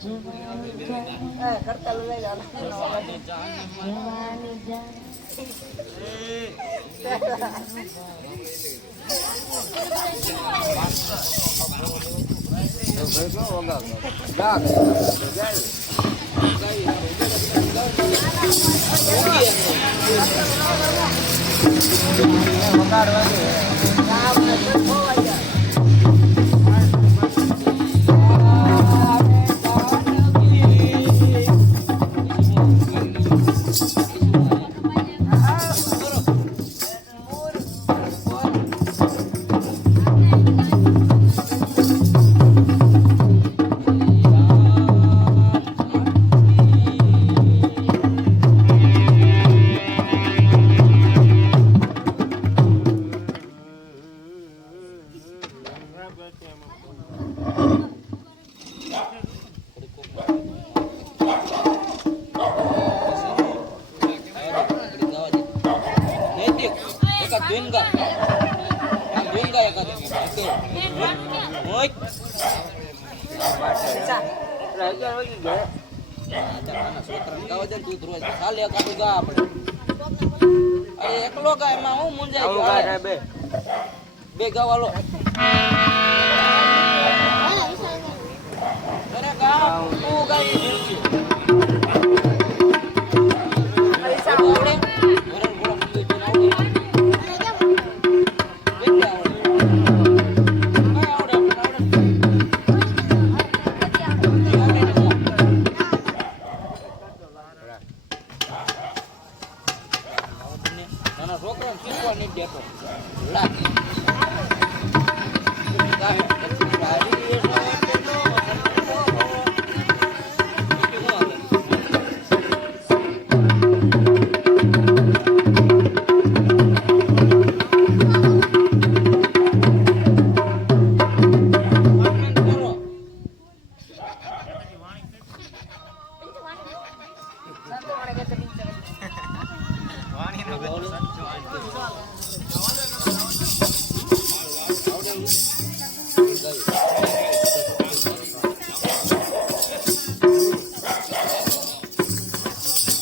કરતા લઈ લો એકલો ગાય માં હું મુંજાઈ બે ગાવાલો અરે ગાવ તું ગાય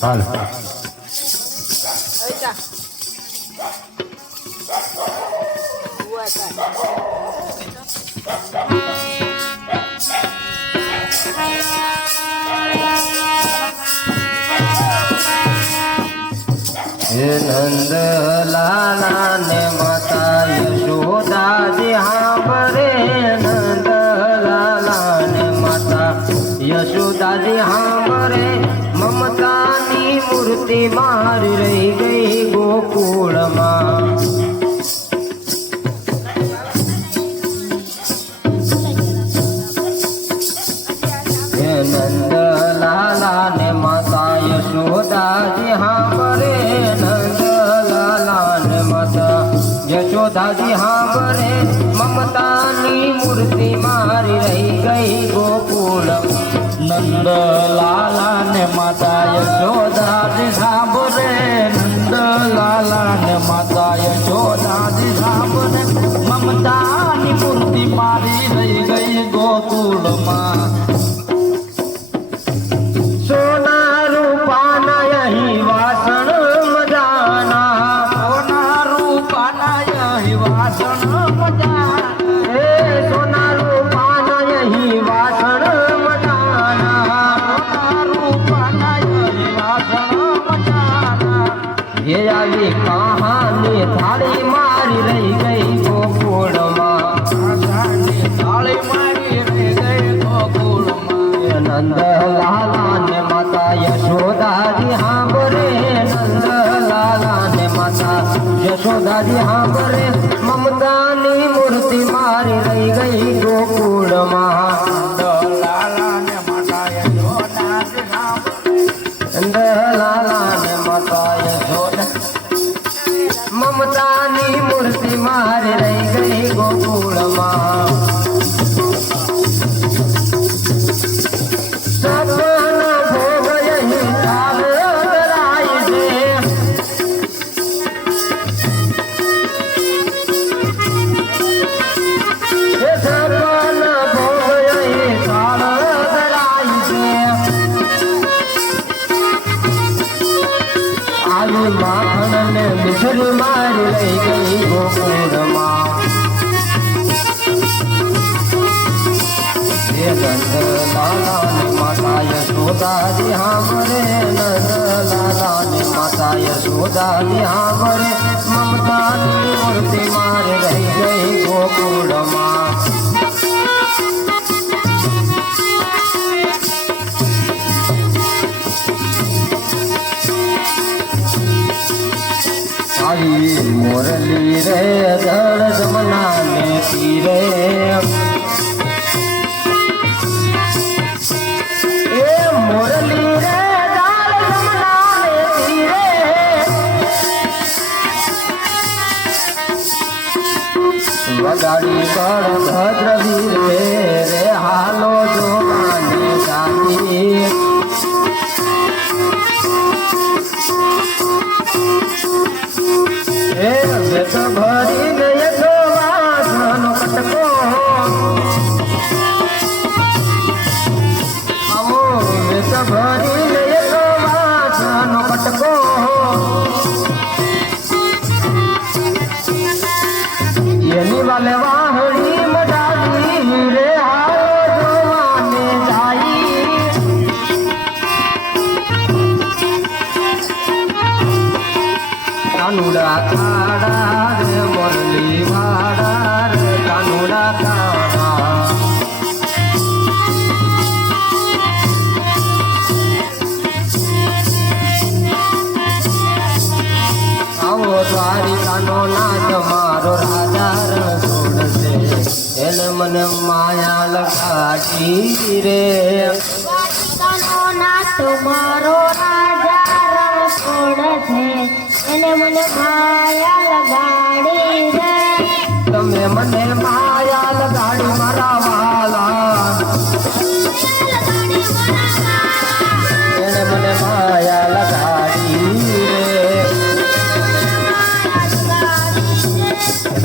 હાલ નંદ લાલા ને માતા યશોદાજી હાંભરે નંદ લાલા ને માતા યશોદાજી હાંભરે મમતાની મૂર્તિ મારી રહી ગઈ ગોકુળમાં નંદ લાલા ને માતા યશોદાજી હાંભરે નંદ લાલા ને માતા યશોદાજી હાંભરે મમતાની મૂર્તિ મારી રહી ગઈ ગોકુળ નંદ લાલા ને માતા યશોદાજી સાંભળે નંદ લાલા ને માતા યશોદાજી સાંભળે મમતાની મૂર્તિ મારી રહી ગઈ ગોકુળમાં સોના રૂપાના અહીં વાસણ મજાના સોના રૂપાના અહીં વાસણ મજાના હે સોના રૂપાના અહીં વાસણ મજાના સોના રૂપાના અહીં વાસણ મજાના હે આવી કહાની થાળી મારી રહી ગઈ ગોકુળમાં થાળી મારી રહી ગઈ ગોકુળમાં નંદ લાલા ને માતા યશોદાજી હાંભરે નંદ લાલા ને માતા યશોદાજી હાંભરે મમતાની મૂર્તિ મારી રહી ગઈ ગોકુળમાં લાલા ને માતા યશોદાજી સાંભળે નંદ લાલા ને માતા યશોદા મમતાની મૂર્તિ મારી રહી ગઈ ગોકુળમાં બેસરી મારી લઈ ગઈ ગોકુળમાં લાલાની માતા યશોદાજી હામરે લાલાની માતા યશોદાજી હામરે મમતાની મૂર્તિ મારે રહી ગઈ ગોકુળમાં આવી મોરલી રે જળ જમના ને તીરે મોરલી રે દાલ જમના ને તીરે વગાડી બળભદ્ર વીર રે હાલો જોવાને જાતી એ વેત ભરી ગયે તો વાસનો કટકો ભરી લે તો વાસનો કટકો એની વાલે વાહડી મડાવી રે હાલો જોવાને જાય કાનુડા કાડા રે મોરલી વાડા રે કાનુડા કાડા દ્વારિકાનો નાથ મારો રાજા રસોડશે એને મને માયા લગાડી રે દ્વારિકાનો નાથ મારો રાજા રસોડશે એને મને માયા લગાડી રે તમે મને માયા લગાડી મારા વાલા એને મને માયા લગાડી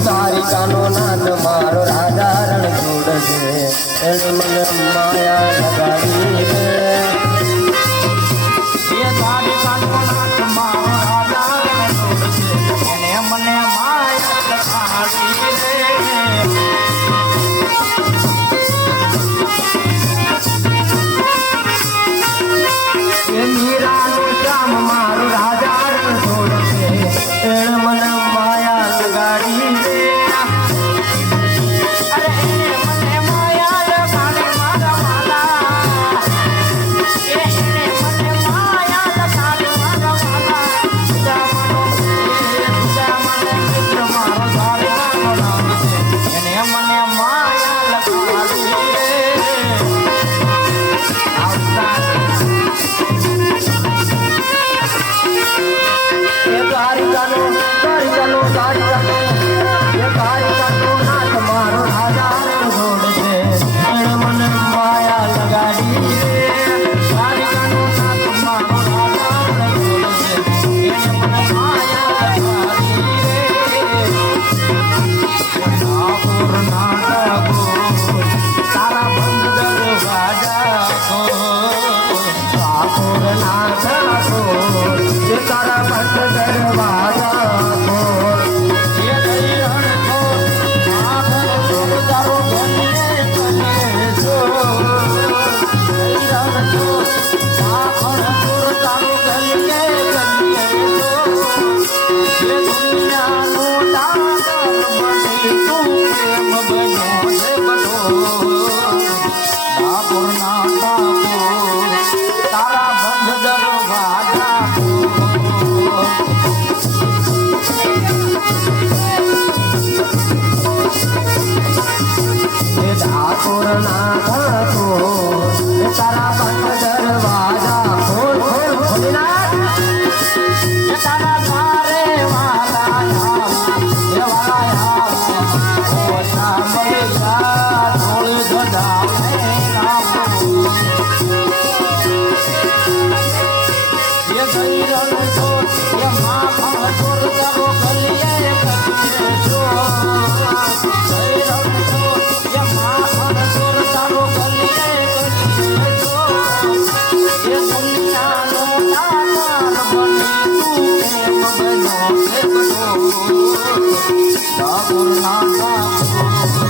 દ્વારિકાનો નાથ મારો રાજા રણ છોડશે એને મને માયા લગાડી રે એ દ્વારિકાનો નાથ મારો રાજા રણ છોડશે એને મને માયા લગાડી રે એ મીરાનો શ્યામ મારો રાજા રણ છોડશે એને મને માયા લગાડી રે ઠાકોર ના તારા બંધ દરવાજા ઠાકોરના ઠાકોર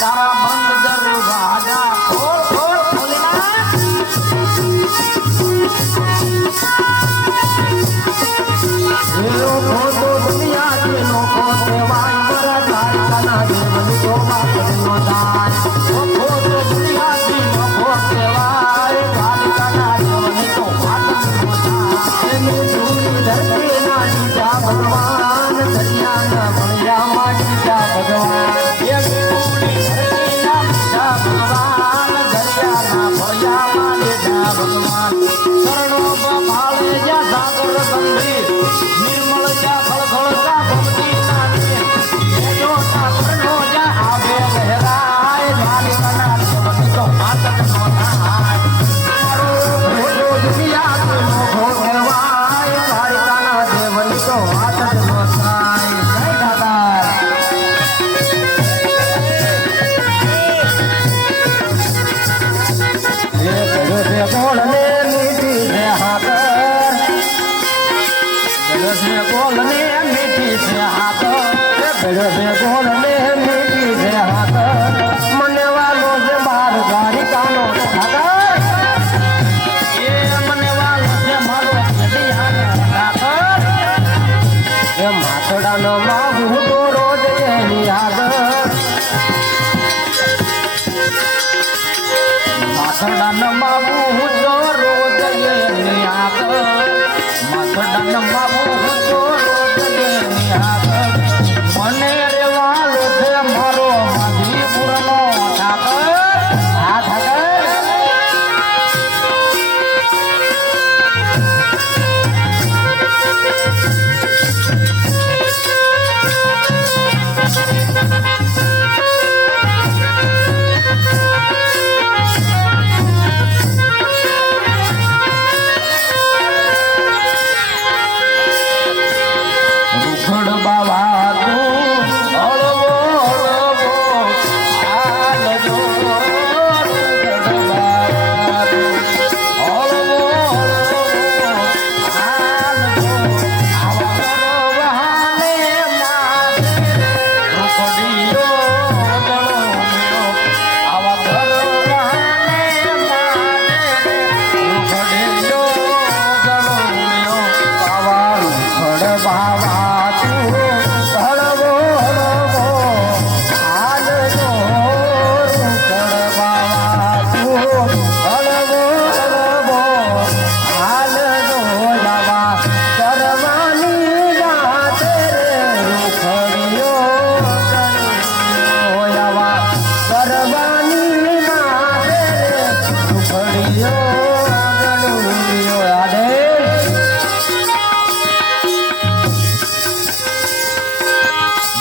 તારા બંધ દરવાજા ખોલ ખોલ ખોલના લોકો તો દુનિયા કે લોકો દેવાય મરા જાય કાના દેવન તો વાપરનો દાય લોકો તો દુનિયાથી લોકો કહેવાય કાલિકાના દેવન તો વાપરનો દાય એને જૂની ધરતી ના દીધા ભગવાન દરિયાના ભણ્યા માં દીધા ભગવાન એ વિપુલી ધરતીના બીજા ભગવાન દરિયાના ભળિયામાં લીધા ભગવાન શરણો ભાળે જ્યાં સાગર ગંભીર નિર્મળ જ્યાં ખળખળ જા ભક્તિ નાચે જો સાગરનો જ્યાં આવે લહેરાય દ્વારિકાના દેવન તો માતકનો થાય લોકો દુનિયા કે લોકો દેવાય દ્વારિકાના દેવન તો વાત જ ન થાય જય દાદા બોલને મીઠી છે હાકર બોલને મીઠી છે હાકર બોલને મીઠી છે હાકર મને વાલો છે બાર દ્વારિકાનો ઠાકર એ મને વાલો છે મારો ખેડિયાનો ઠાકર એ માથડાનો માગું તો રોજ એની આગળ માથડાના બાબુ હું તો રોજ એની આગળ માથડાના બાબુ હું તો રોજ એની આગળ મને રે વાલો છે મારો માધીપુરનો ઠાકર આ ઠાકર રૂખડ બાવા તું હળવો હળવો હાલજો રૂખડ બાવા તું હળવો હળવો હાલજો આવા કરવાને માથે રૂખડીઓ ગળો મેળો આવા કરવાને માથે રૂખડીઓ ગળો મેળો બાવા રૂખડ બાવા તું હળવો હળવો હાલજો રૂખડ બાવા તું હળવો હળવો હાલજો લાવા કરવાની વાત રે રૂખડીઓ લાવા કરવાની વાત રે રૂખડીઓ આદેશ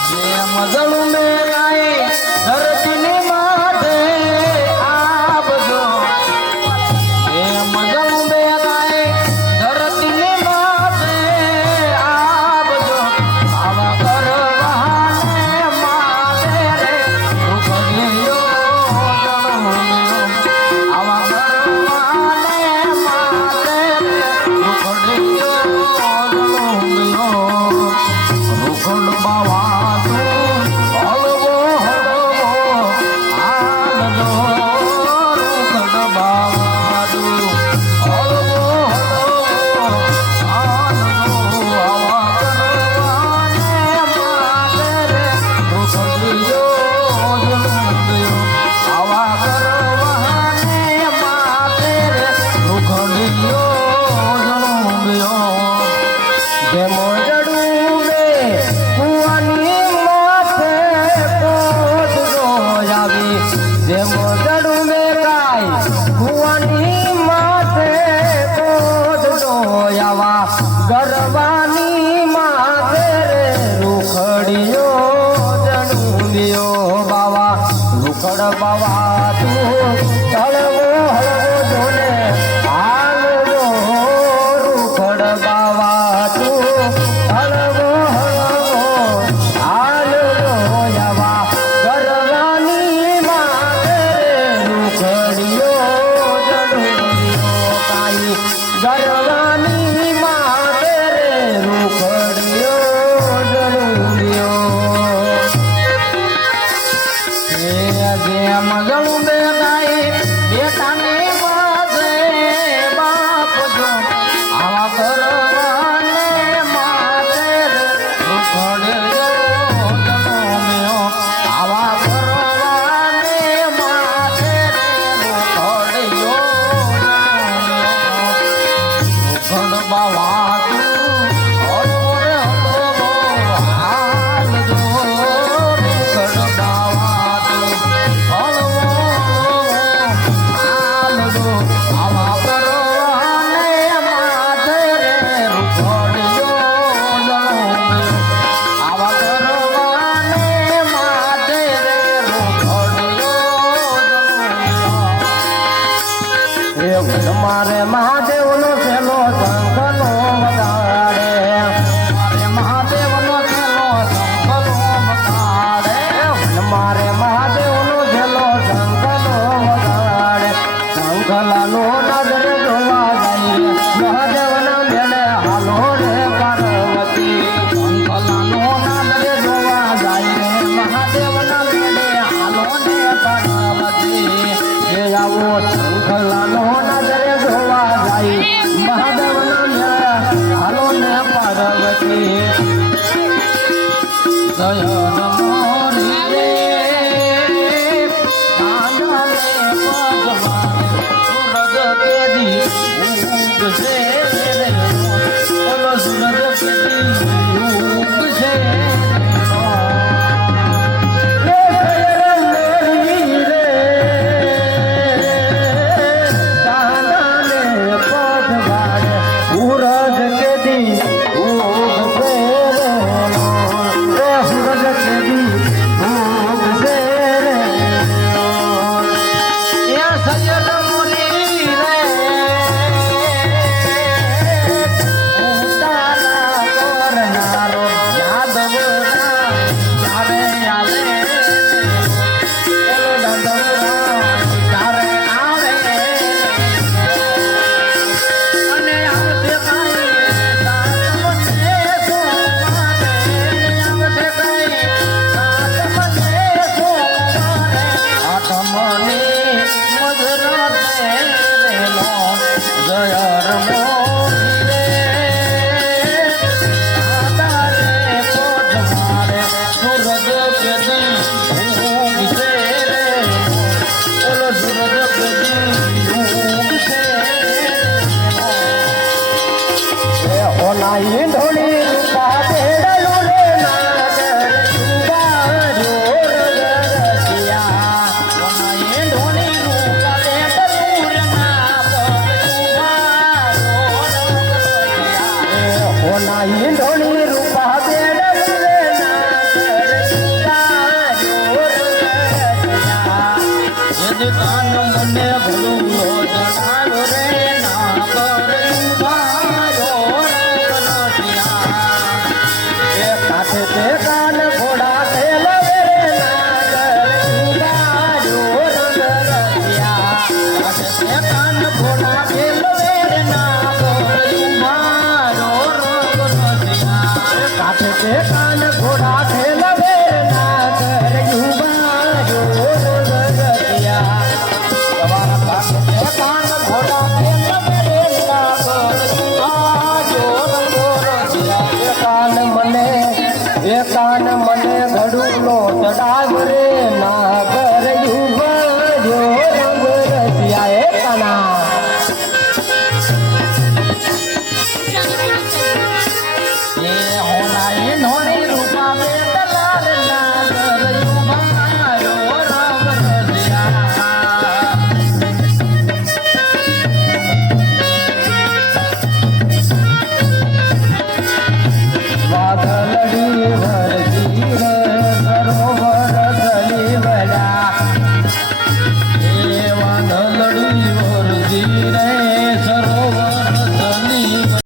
જે મજલ મેં આઈ ધરતીની માથે આપજો જે મજલ મેં આઈ ધરતીની માથે આપજો આવા કરવાને માથે રે રૂખડીઓ જણો મેળો આવા કરવાને માથે રે મારે મહાદેવનો છેલ્લો શંખનો વગાડે મારે મહાદેવનો છેલ્લો શંખનો વગાડે મારે મહાદેવનો છેલ્લો શંખનો વગાડે શંખલાલો નજર જોવા જાય મહાદેવના મેળે હાલો રે પાર્વતી શંખલાલો નજર જોવા જાય મહાદેવના મેળે હાલો રે પાર્વતી એ આવો શંખલાલો નજર જોવા જાય મહાદેવના મેળે હાલો ને પાર્વતી જય મોરી રે કાંડાને પગમાં સૂરજ કેદી ઉગશે રે ઓલો સૂરજ કેદી ઉગશે ઈંધોણી રૂપા બેડલું રે નાગર સુવારો રગરસિયા ઈંધોણી રૂપા બેડલું રે નાગર સુવારો રગરસિયા ઈંધોણી રૂપા બેડલું રે નાગર સુવારો રગરસિયા યદ કાન મને ભલું નો જણાલો રે નાગર તે કાન ઘોડા ખેલો રે નાગર સુવારો રગરસિયા તે કાન ઘોડા ખેલો રે નાગર સુવારો રગરસિયા તે